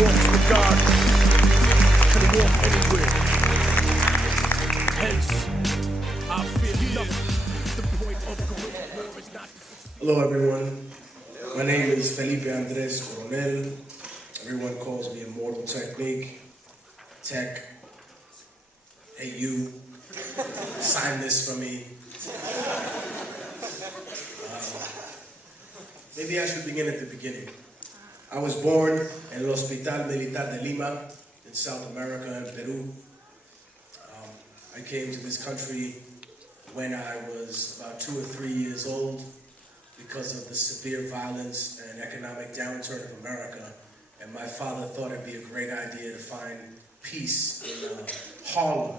walks with God can walk anywhere. Hence, I fear nothing. The point of guerrilla war is not. Hello everyone, my name is Felipe Andres Coronel. Everyone calls me Immortal Technique. Tech. Hey you, sign this for me. Maybe I should begin at the beginning. I was born in el Hospital Militar de Lima in South America in Peru. I came to this country when I was about 2 or 3 years old because of the severe violence and economic downturn of America. And my father thought it'd be a great idea to find peace in Harlem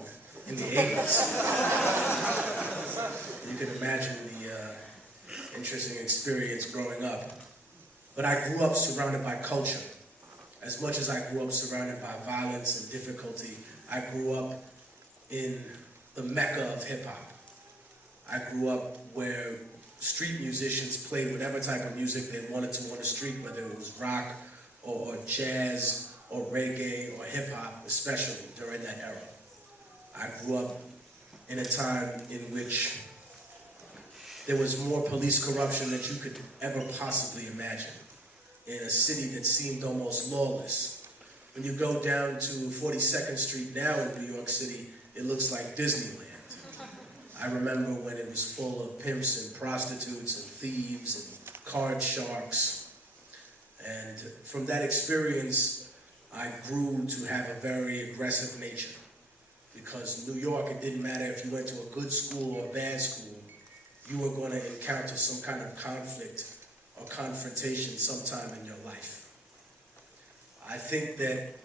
in the 80s. You can imagine the interesting experience growing up. But I grew up surrounded by culture. As much as I grew up surrounded by violence and difficulty, I grew up in the mecca of hip hop. I grew up where street musicians played whatever type of music they wanted to on the street, whether it was rock or jazz or reggae or hip hop, especially during that era. I grew up in a time in which there was more police corruption than you could ever possibly imagine. In a city that seemed almost lawless. When you go down to 42nd Street now in New York City, it looks like Disneyland. I remember when it was full of pimps and prostitutes and thieves and card sharks. And from that experience, I grew to have a very aggressive nature. Because New York, it didn't matter if you went to a good school or a bad school, you were going to encounter some kind of conflict or confrontation sometime in your life. I think that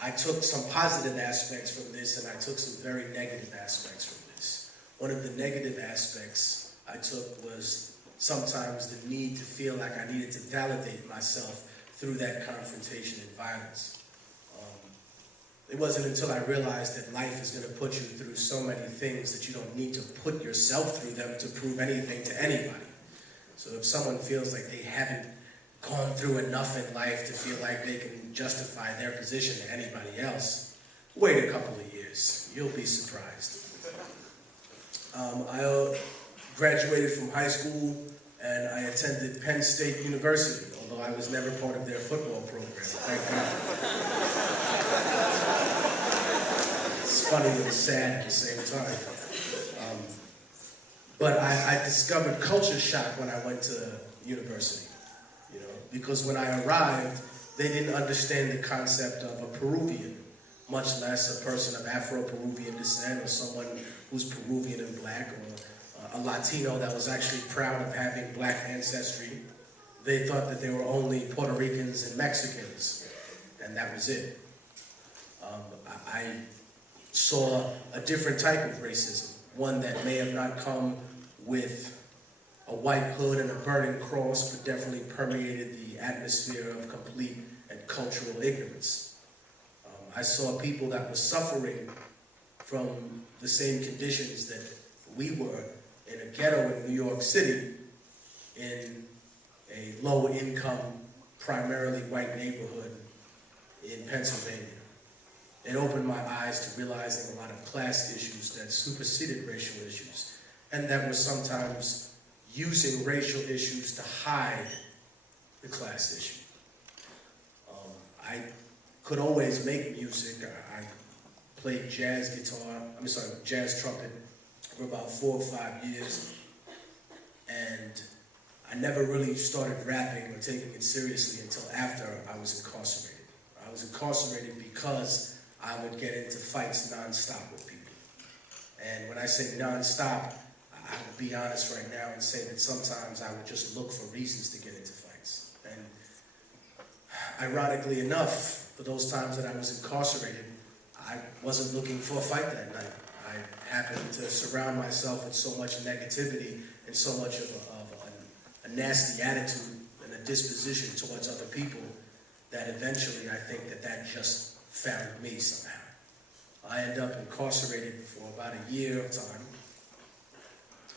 I took some positive aspects from this and I took some very negative aspects from this. One of the negative aspects I took was sometimes the need to feel like I needed to validate myself through that confrontation and violence. It wasn't until I realized that life is going to put you through so many things that you don't need to put yourself through them to prove anything to anybody. So if someone feels like they haven't gone through enough in life to feel like they can justify their position to anybody else, wait a couple of years. You'll be surprised. I graduated from high school and I attended Penn State University, although I was never part of their football program, thank God. It's funny and sad at the same time. But I discovered culture shock when I went to university, you know, because when I arrived, they didn't understand the concept of a Peruvian, much less a person of Afro-Peruvian descent or someone who's Peruvian and black or a Latino that was actually proud of having black ancestry. They thought that they were only Puerto Ricans and Mexicans, and that was it. I saw a different type of racism, one that may have not come with a white hood and a burning cross, but definitely permeated the atmosphere of complete and cultural ignorance. I saw people that were suffering from the same conditions that we were in a ghetto in New York City, in a low-income, primarily white neighborhood in Pennsylvania. It opened my eyes to realizing a lot of class issues that superseded racial issues, and that were sometimes using racial issues to hide the class issue. I could always make music. I played jazz trumpet for about 4 or 5 years, and I never really started rapping or taking it seriously until after I was incarcerated. I was incarcerated because I would get into fights nonstop with people. And when I say nonstop, I would be honest right now and say that sometimes I would just look for reasons to get into fights. And ironically enough, for those times that I was incarcerated, I wasn't looking for a fight that night. I happened to surround myself with so much negativity and so much of a nasty attitude and a disposition towards other people that eventually I think that just found me somehow. I ended up incarcerated for about a year of time.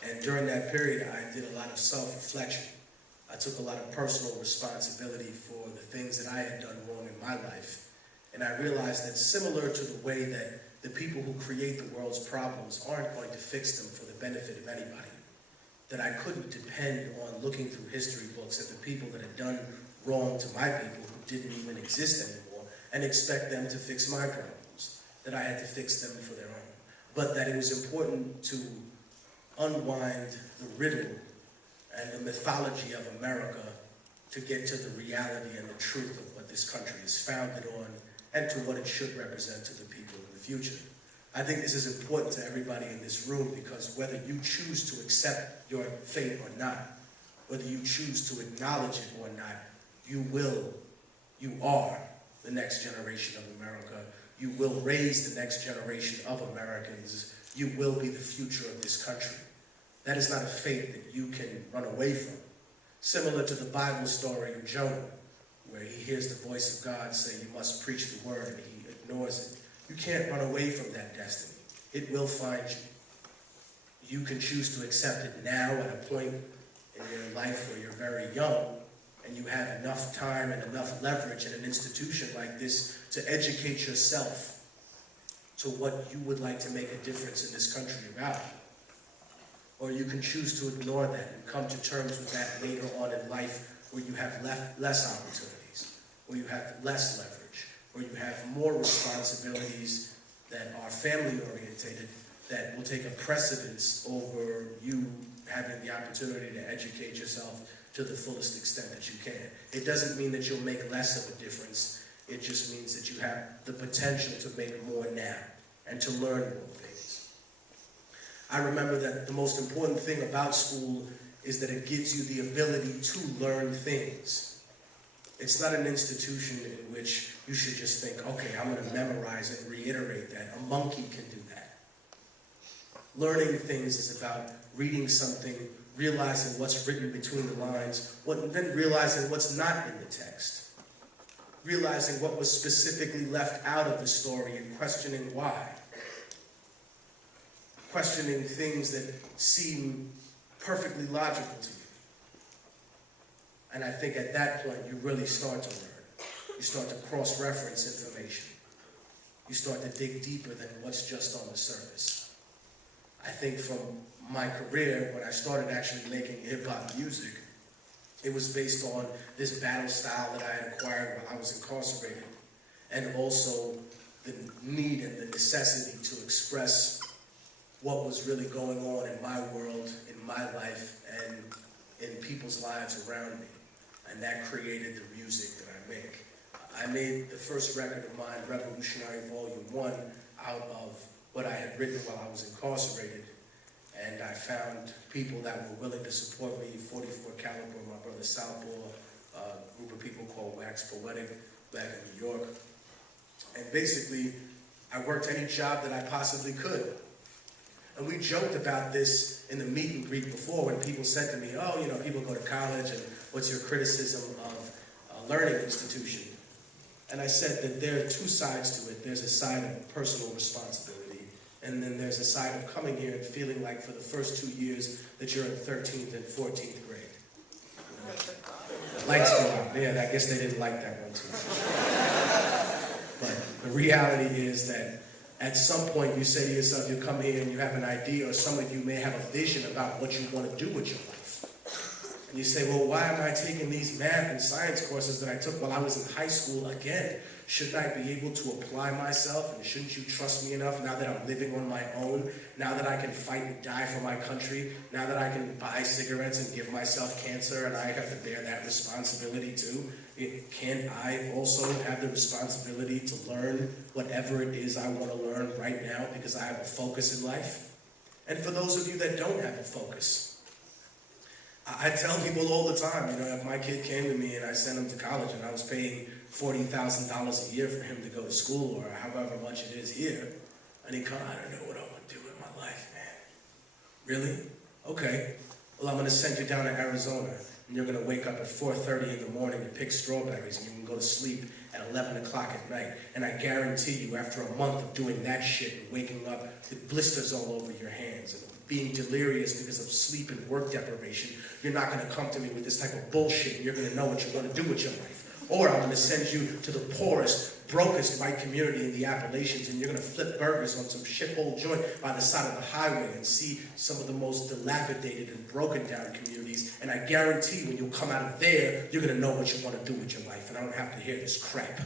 And during that period, I did a lot of self-reflection. I took a lot of personal responsibility for the things that I had done wrong in my life. And I realized that similar to the way that the people who create the world's problems aren't going to fix them for the benefit of anybody, that I couldn't depend on looking through history books at the people that had done wrong to my people who didn't even exist anymore and expect them to fix my problems, that I had to fix them for their own. But that it was important to unwind the riddle and the mythology of America to get to the reality and the truth of what this country is founded on and to what it should represent to the people in the future. I think this is important to everybody in this room because whether you choose to accept your fate or not, whether you choose to acknowledge it or not, you are the next generation of America. You will raise the next generation of Americans. You will be the future of this country. That is not a fate that you can run away from. Similar to the Bible story of Jonah, where he hears the voice of God say, you must preach the word, and he ignores it. You can't run away from that destiny. It will find you. You can choose to accept it now at a point in your life where you're very young, and you have enough time and enough leverage in an institution like this to educate yourself to what you would like to make a difference in this country about. Or you can choose to ignore that and come to terms with that later on in life where you have less opportunities, where you have less leverage, where you have more responsibilities that are family-orientated that will take a precedence over you having the opportunity to educate yourself to the fullest extent that you can. It doesn't mean that you'll make less of a difference. It just means that you have the potential to make more now and to learn more things. I remember that the most important thing about school is that it gives you the ability to learn things. It's not an institution in which you should just think, okay, I'm going to memorize it and reiterate that. A monkey can do that. Learning things is about reading something, realizing what's written between the lines, then realizing what's not in the text. Realizing what was specifically left out of the story and questioning why. Questioning things that seem perfectly logical to you. And I think at that point, you really start to learn. You start to cross-reference information. You start to dig deeper than what's just on the surface. I think from my career, when I started actually making hip-hop music, it was based on this battle style that I had acquired while I was incarcerated, and also the need and the necessity to express what was really going on in my world, in my life, and in people's lives around me. And that created the music that I make. I made the first record of mine, Revolutionary Volume 1, out of what I had written while I was incarcerated. And I found people that were willing to support me, 44 Caliber, my brother Southpaw, a group of people called Wax Poetic back in New York. And basically, I worked any job that I possibly could. And we joked about this in the meet and greet before when people said to me, oh, you know, people go to college and what's your criticism of a learning institution? And I said that there are two sides to it. There's a side of personal responsibility, and then there's a side of coming here and feeling like for the first 2 years that you're in 13th and 14th grade. Lights go out. Yeah, I guess they didn't like that one too much. But the reality is that at some point you say to yourself, you come here and you have an idea, or some of you may have a vision about what you want to do with your life. And you say, well, why am I taking these math and science courses that I took while I was in high school again? Shouldn't I be able to apply myself? And shouldn't you trust me enough now that I'm living on my own? Now that I can fight and die for my country? Now that I can buy cigarettes and give myself cancer and I have to bear that responsibility too? Can I also have the responsibility to learn whatever it is I want to learn right now because I have a focus in life? And for those of you that don't have a focus, I tell people all the time, you know, if my kid came to me and I sent him to college and I was paying $40,000 a year for him to go to school or however much it is here, and he comes, I don't know what I want to do with my life, man. Really? Okay. Well, I'm going to send you down to Arizona. and you're gonna wake up at 4:30 in the morning to pick strawberries, and you can go to sleep at 11 o'clock at night. And I guarantee you, after a month of doing that shit and waking up with blisters all over your hands and being delirious because of sleep and work deprivation, you're not gonna come to me with this type of bullshit, and you're gonna know what you wanna do with your life. Or I'm gonna send you to the poorest, brokest white community in the Appalachians, and you're gonna flip burgers on some shithole joint by the side of the highway and see some of the most dilapidated and broken down communities. And I guarantee when you come out of there, you're gonna know what you wanna do with your life, and I don't have to hear this crap.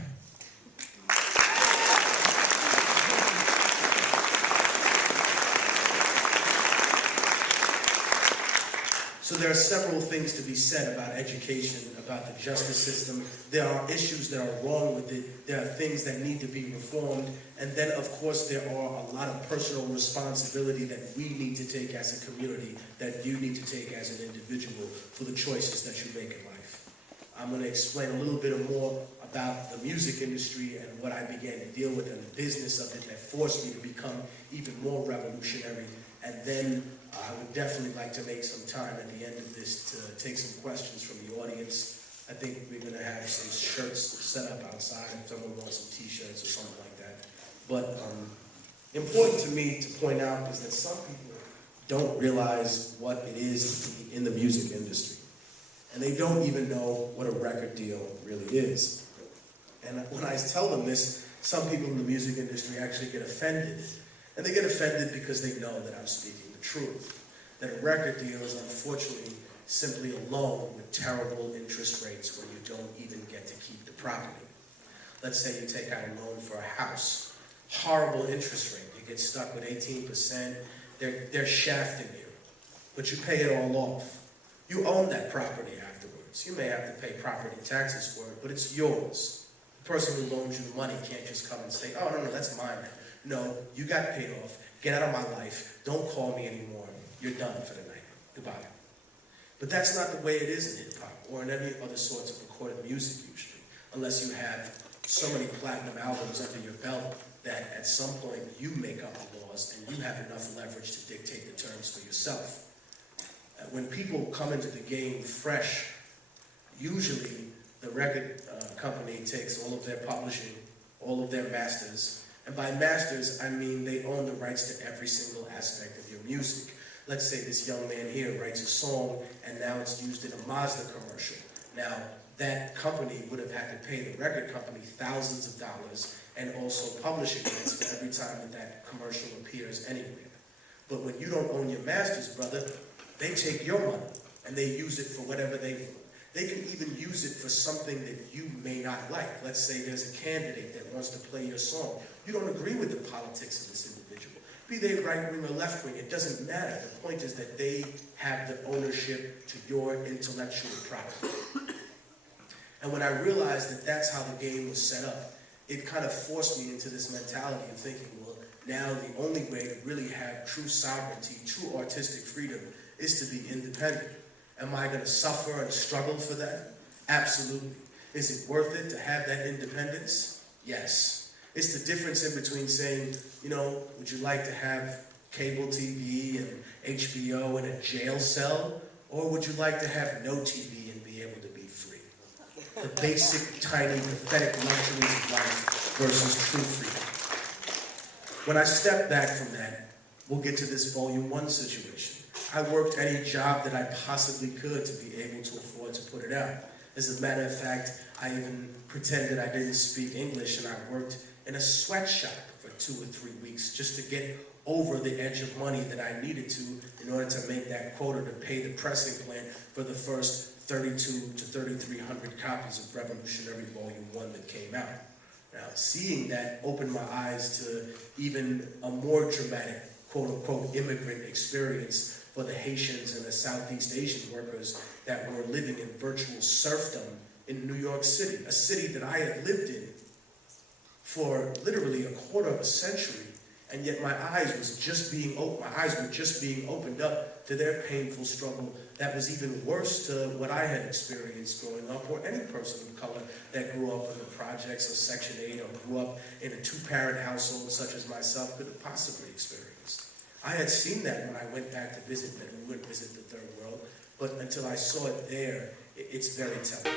So there are several things to be said about education, about the justice system. There are issues that are wrong with it. There are things that need to be reformed. And then, of course, there are a lot of personal responsibility that we need to take as a community, that you need to take as an individual for the choices that you make in life. I'm going to explain a little bit more about the music industry and what I began to deal with and the business of it that forced me to become even more revolutionary. And then I would definitely like to make some time at the end of this to take some questions from the audience. I think we're going to have some shirts set up outside if someone wants some t-shirts or something like that. But important to me to point out is that some people don't realize what it is to be in the music industry. And they don't even know what a record deal really is. And when I tell them this, some people in the music industry actually get offended. And they get offended because they know that I'm speaking the truth. That a record deal is unfortunately simply a loan with terrible interest rates where you don't even get to keep the property. Let's say you take out a loan for a house. Horrible interest rate. You get stuck with 18%. They're shafting you. But you pay it all off. You own that property afterwards. You may have to pay property taxes for it, but it's yours. The person who loans you the money can't just come and say, oh, no, that's mine. No, you got paid off. Get out of my life. Don't call me anymore. You're done for the night. Goodbye. But that's not the way it is in hip-hop or in any other sorts of recorded music usually, unless you have so many platinum albums under your belt that at some point you make up the laws and you have enough leverage to dictate the terms for yourself. When people come into the game fresh, usually the record company takes all of their publishing, all of their masters, and by masters, I mean they own the rights to every single aspect of your music. Let's say this young man here writes a song, and now it's used in a Mazda commercial. Now, that company would have had to pay the record company thousands of dollars and also publishing rights for every time that commercial appears anywhere. But when you don't own your masters, brother, they take your money, and they use it for whatever they want. They can even use it for something that you may not like. Let's say there's a candidate that wants to play your song. You don't agree with the politics of this individual. Be they right wing or left wing, it doesn't matter. The point is that they have the ownership to your intellectual property. And when I realized that that's how the game was set up, it kind of forced me into this mentality of thinking, well, now the only way to really have true sovereignty, true artistic freedom, is to be independent. Am I going to suffer and struggle for that? Absolutely. Is it worth it to have that independence? Yes. It's the difference in between saying, you know, would you like to have cable TV and HBO in a jail cell? Or would you like to have no TV and be able to be free? The basic, tiny, pathetic luxuries of life versus true freedom. When I step back from that, we'll get to this Volume 1 situation. I worked any job that I possibly could to be able to afford to put it out. As a matter of fact, I even pretended I didn't speak English, and I worked in a sweatshop for 2 or 3 weeks just to get over the edge of money that I needed to in order to make that quota to pay the pressing plant for the first 32 to 3,300 copies of Revolutionary Volume 1 that came out. Now, seeing that opened my eyes to even a more dramatic, quote-unquote, immigrant experience for the Haitians and the Southeast Asian workers that were living in virtual serfdom in New York City, a city that I had lived in for literally a quarter of a century, and yet my eyes were just being opened up to their painful struggle that was even worse to what I had experienced growing up, or any person of color that grew up in the projects of Section 8 or grew up in a two-parent household such as myself could have possibly experienced. I had seen that when I went back to visit the Third World, but until I saw it there, it's very telling.